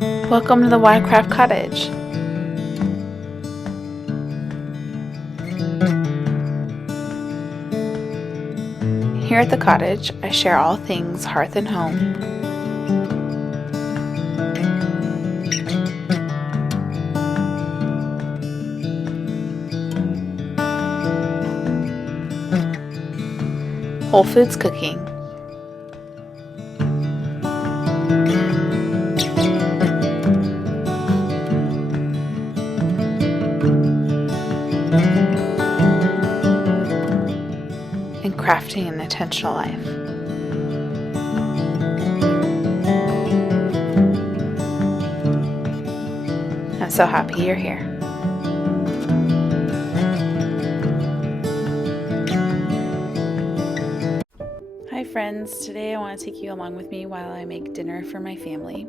Welcome to the Wildcraft Cottage. Here at the cottage, I share all things hearth and home. Whole foods cooking. And crafting an intentional life. I'm so happy you're here. Hi friends, today I want to take you along with me while I make dinner for my family.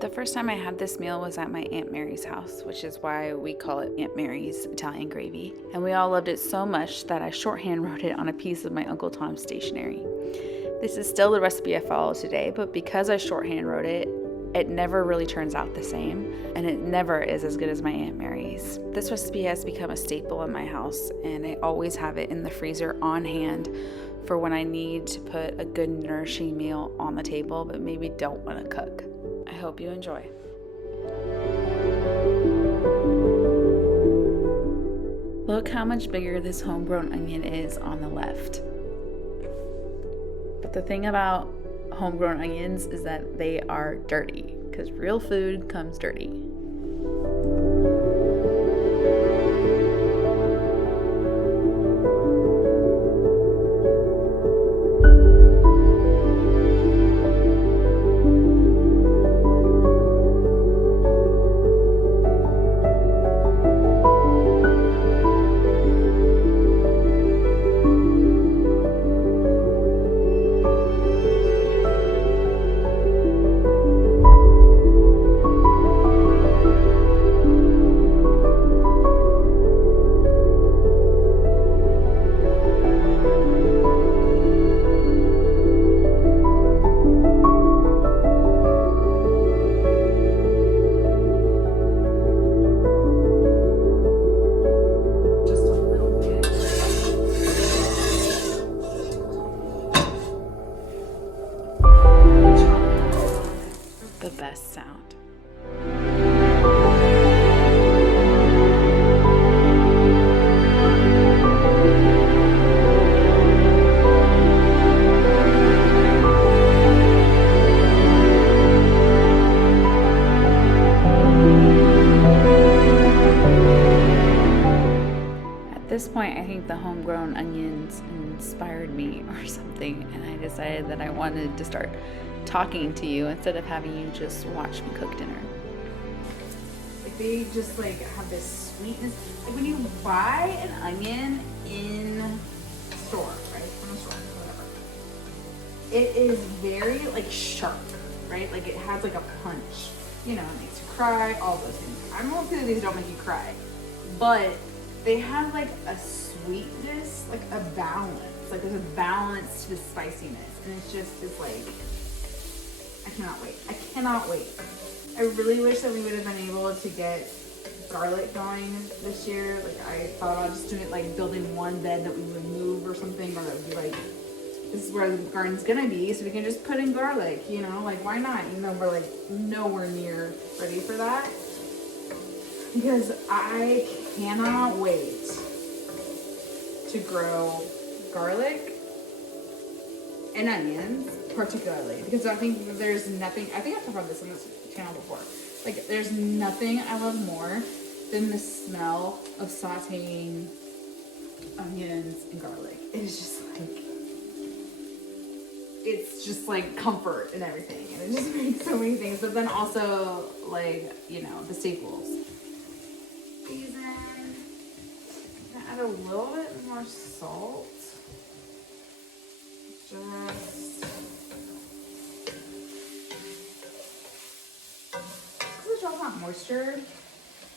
The first time I had this meal was at my Aunt Mary's house, which is why we call it Aunt Mary's Italian gravy. And we all loved it so much that I shorthand wrote it on a piece of my Uncle Tom's stationery. This is still the recipe I follow today, but because I shorthand wrote it, it never really turns out the same, and it never is as good as my Aunt Mary's. This recipe has become a staple in my house, and I always have it in the freezer on hand for when I need to put a good nourishing meal on the table, but maybe don't want to cook. I hope you enjoy. Look how much bigger this homegrown onion is on the left. But the thing about homegrown onions is that they are dirty, because real food comes dirty. The best sound. At this point, I think the homegrown onions inspired me or something, and I decided that I wanted to start talking to you instead of having you just watch me cook dinner. Like they just like have this sweetness. Like when you buy an onion in a store, right? From a store, whatever. It is very like sharp, right? Like it has like a punch. You know, it makes you cry, all those things. I won't say that these don't make you cry, but they have like a sweetness, like a balance. Like there's a balance to the spiciness, and it's just it's like I cannot wait. I cannot wait. I really wish that we would have been able to get garlic going this year. Like I thought about just doing it like building one bed that we would move or something, or that would be like this is where the garden's gonna be, so we can just put in garlic, you know, like why not? Even though we're like nowhere near ready for that. Because I cannot wait to grow garlic and onions, particularly, because I think there's nothing, I think I've talked about this on this channel before, like there's nothing I love more than the smell of sauteing onions and garlic. It is just like, it's just like comfort and everything, and it just makes so many things, but then also like, you know, the staples. Season, add a little bit more salt. Just because it draws out moisture,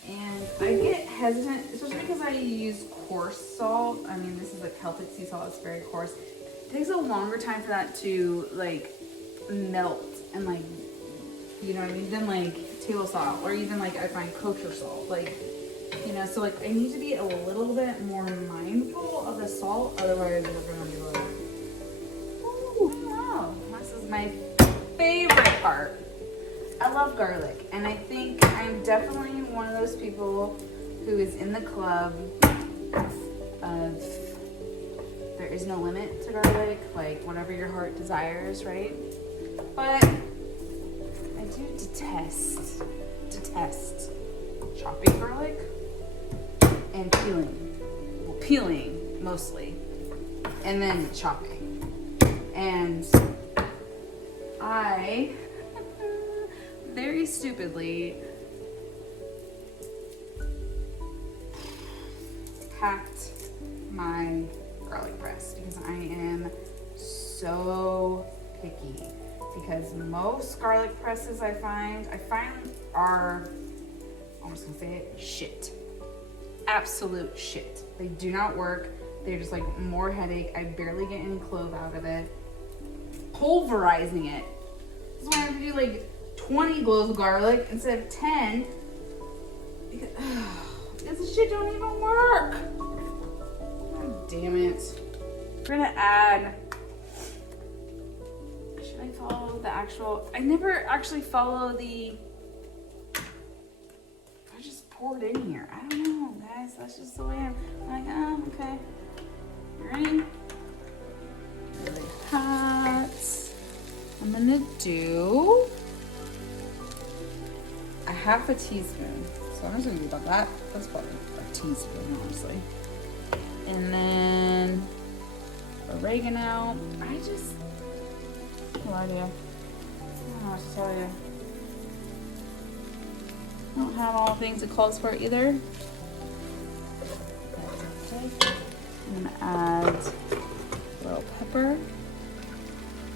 and I get hesitant, especially because I use coarse salt. I mean, this is like Celtic sea salt, it's very coarse. It takes a longer time for that to like melt and like, you know what I mean, than like table salt, or even like I find kosher salt. Like, you know, so like I need to be a little bit more mindful of the salt, otherwise we're gonna be like, ooh, wow, this is my favorite part. I love garlic, and I think I'm definitely one of those people who is in the club of there is no limit to garlic, like whatever your heart desires, right? But I do detest chopping garlic and peeling. Well, peeling mostly, and then chopping. And I very stupidly packed my garlic press because I am so picky. Because most garlic presses I find are, I'm just gonna say it, shit. Absolute shit. They do not work. They're just like more headache. I barely get any clove out of it. Pulverizing it. This is why I have to do like 20 cloves of garlic instead of 10. Because this shit don't even work. God damn it. We're gonna add, should I follow the actual, I never actually follow the, I just poured in here. I don't know, guys. That's just the way I'm like, oh, okay. Ready? Really hot. I'm gonna do a half a teaspoon. So I'm just gonna do about that. That's probably a teaspoon, honestly. And then oregano. No idea. I don't know what to tell you. I don't have all the things it calls for either. That's okay. I'm gonna add a little pepper.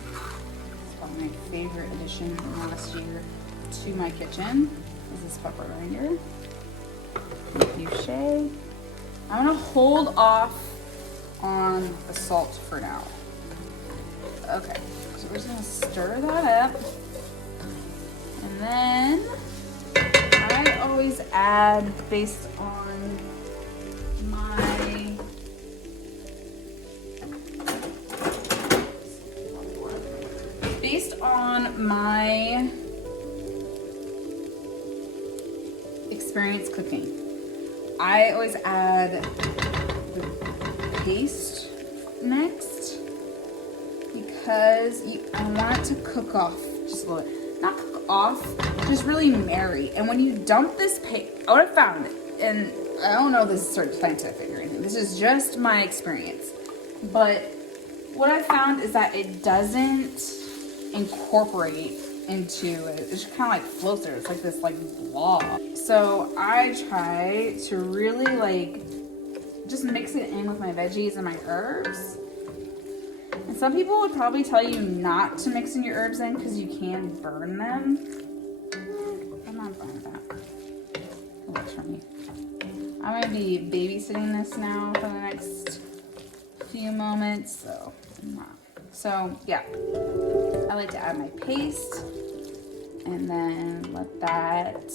It's probably my favorite addition from last year to my kitchen. Is this pepper right here. Boucher. I'm gonna hold off on the salt for now. Okay, so we're just gonna stir that up. And then I always add based on my experience cooking. I always add the paste next because I want it to cook off just a little bit. Not cook off, just really marry. And when you dump this paste, what I found, and I don't know if this is sort of scientific or anything, this is just my experience, but what I found is that it doesn't incorporate into it. It just kind of like floats there. It's like this like blob. So I try to really like just mix it in with my veggies and my herbs. And some people would probably tell you not to mix in your herbs in because you can burn them. I'm not fine with that. It works for me. I'm gonna be babysitting this now for the next few moments, so I'm not. So yeah, I like to add my paste and then let that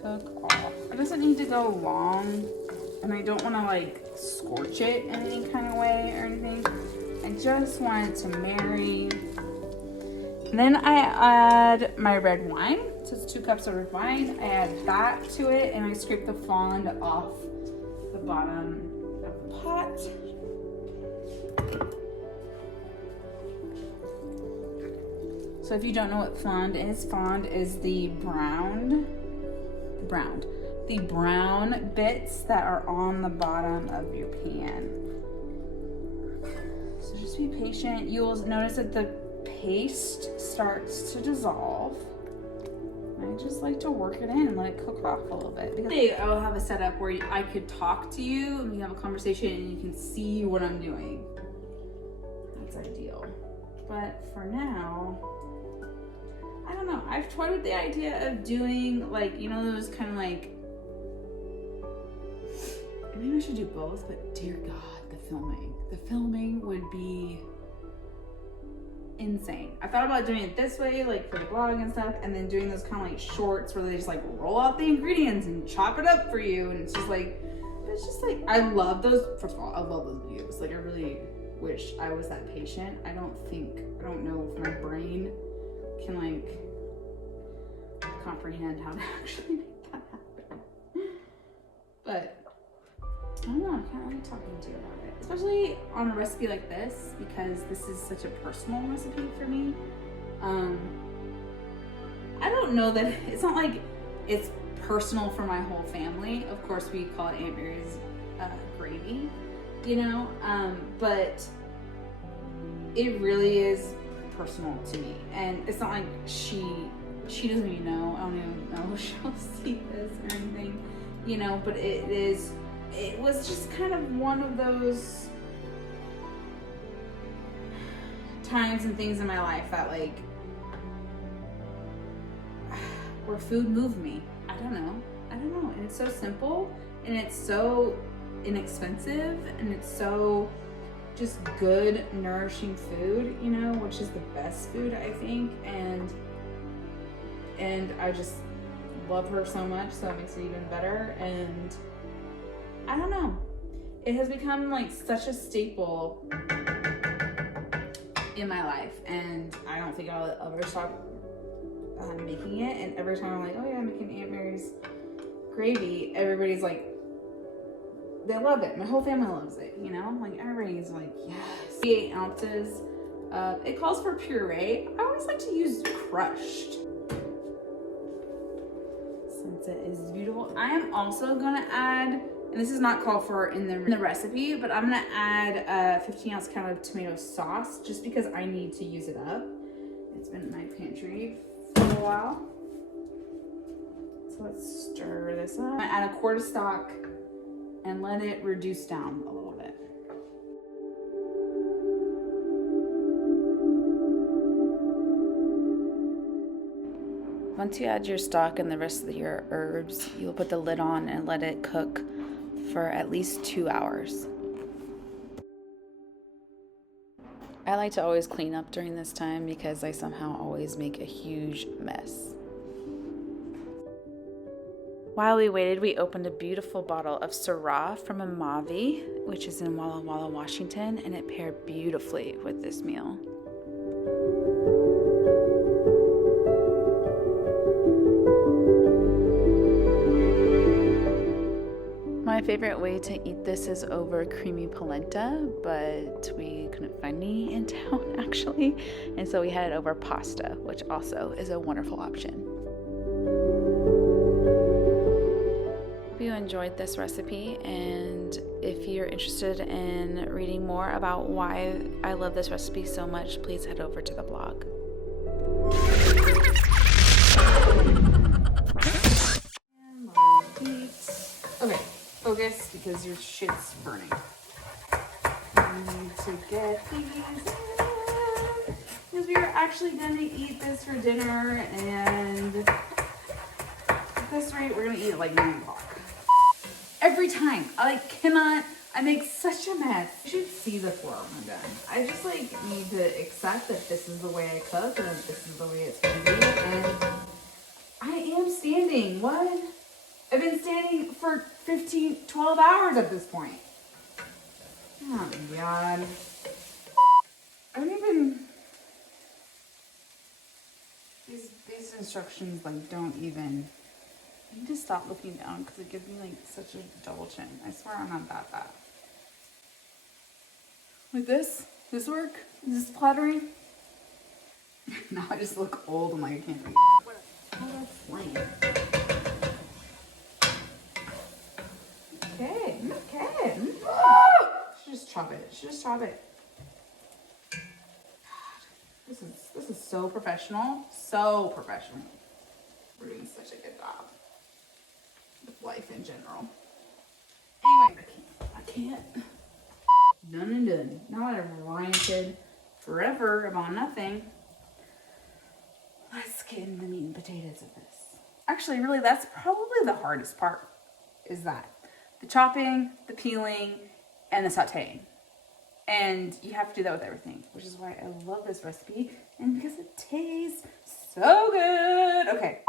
cook off. It doesn't need to go long, and I don't want to like scorch it in any kind of way or anything. I just want it to marry. And then I add my red wine. So it's 2 cups of red wine. I add that to it, and I scrape the fond off the bottom of the pot. So if you don't know what fond is the brown bits that are on the bottom of your pan. So just be patient. You'll notice that the paste starts to dissolve. I just like to work it in and let it cook off a little bit. Because I will have a setup where I could talk to you and we have a conversation and you can see what I'm doing. That's ideal. But for now, I don't know. I've toyed with the idea of doing like, you know, those kind of like, maybe I should do both, but dear God, the filming would be insane. I thought about doing it this way, like for the blog and stuff, and then doing those kind of like shorts where they just like roll out the ingredients and chop it up for you, and it's just like, I love those. First of all, I love those videos. Like, I really wish I was that patient. I don't know if my brain can like comprehend how to actually make that happen. But I don't know, I can't really talk to you about it, especially on a recipe like this, because this is such a personal recipe for me. I don't know that it's not like it's personal for my whole family. Of course, we call it Aunt Mary's gravy, you know, but it really is personal to me, and it's not like she doesn't even know. I don't even know if she'll see this or anything, you know, but it was just kind of one of those times and things in my life that like, where food moved me. I don't know. And it's so simple, and it's so inexpensive, and it's so just good, nourishing food, you know, which is the best food, I think. And I just love her so much, so it makes it even better. And I don't know, it has become like such a staple in my life, and I don't think I'll ever stop making it. And every time I'm like, oh yeah, I'm making Aunt Mary's gravy, everybody's like, they love it. My whole family loves it, you know? Like, everybody's like, yes. 8 ounces. It calls for puree. I always like to use crushed, since it is beautiful. I am also gonna add, and this is not called for in the recipe, but I'm gonna add a 15-ounce count of tomato sauce, just because I need to use it up. It's been in my pantry for a while. So let's stir this up. I'm gonna add a quart of stock and let it reduce down a little bit. Once you add your stock and the rest of your herbs, you'll put the lid on and let it cook for at least 2 hours. I like to always clean up during this time because I somehow always make a huge mess. While we waited, we opened a beautiful bottle of Syrah from Amavi, which is in Walla Walla, Washington, and it paired beautifully with this meal. My favorite way to eat this is over creamy polenta, but we couldn't find any in town actually, and so we had it over pasta, which also is a wonderful option. Hope you enjoyed this recipe, and if you're interested in reading more about why I love this recipe so much, please head over to the blog. Okay, focus, because your shit's burning. I need to get these in, because we are actually gonna eat this for dinner, and at this rate we're gonna eat at like 9 o'clock. Every time. I make such a mess. You should see the flour when I'm done. I just like need to accept that this is the way I cook, and that this is the way it's gonna be, and I am standing. What? I've been standing for 12 hours at this point. Oh my God. I don't even, these instructions like don't even, I need to stop looking down because it gives me like such a double chin. I swear I'm not that bad. Like this work? Is this plattering? Now I just look old and like I can't read. What a flame. Okay. Should just chop it. God, this is so professional. So professional. We're doing such a good job with life in general. Anyway, I can't. Done and done. Now that I've ranted forever about nothing, let's get into the meat and potatoes of this. Actually, really, that's probably the hardest part, is that. The chopping, the peeling, and the sauteing. And you have to do that with everything, which is why I love this recipe and because it tastes so good. Okay,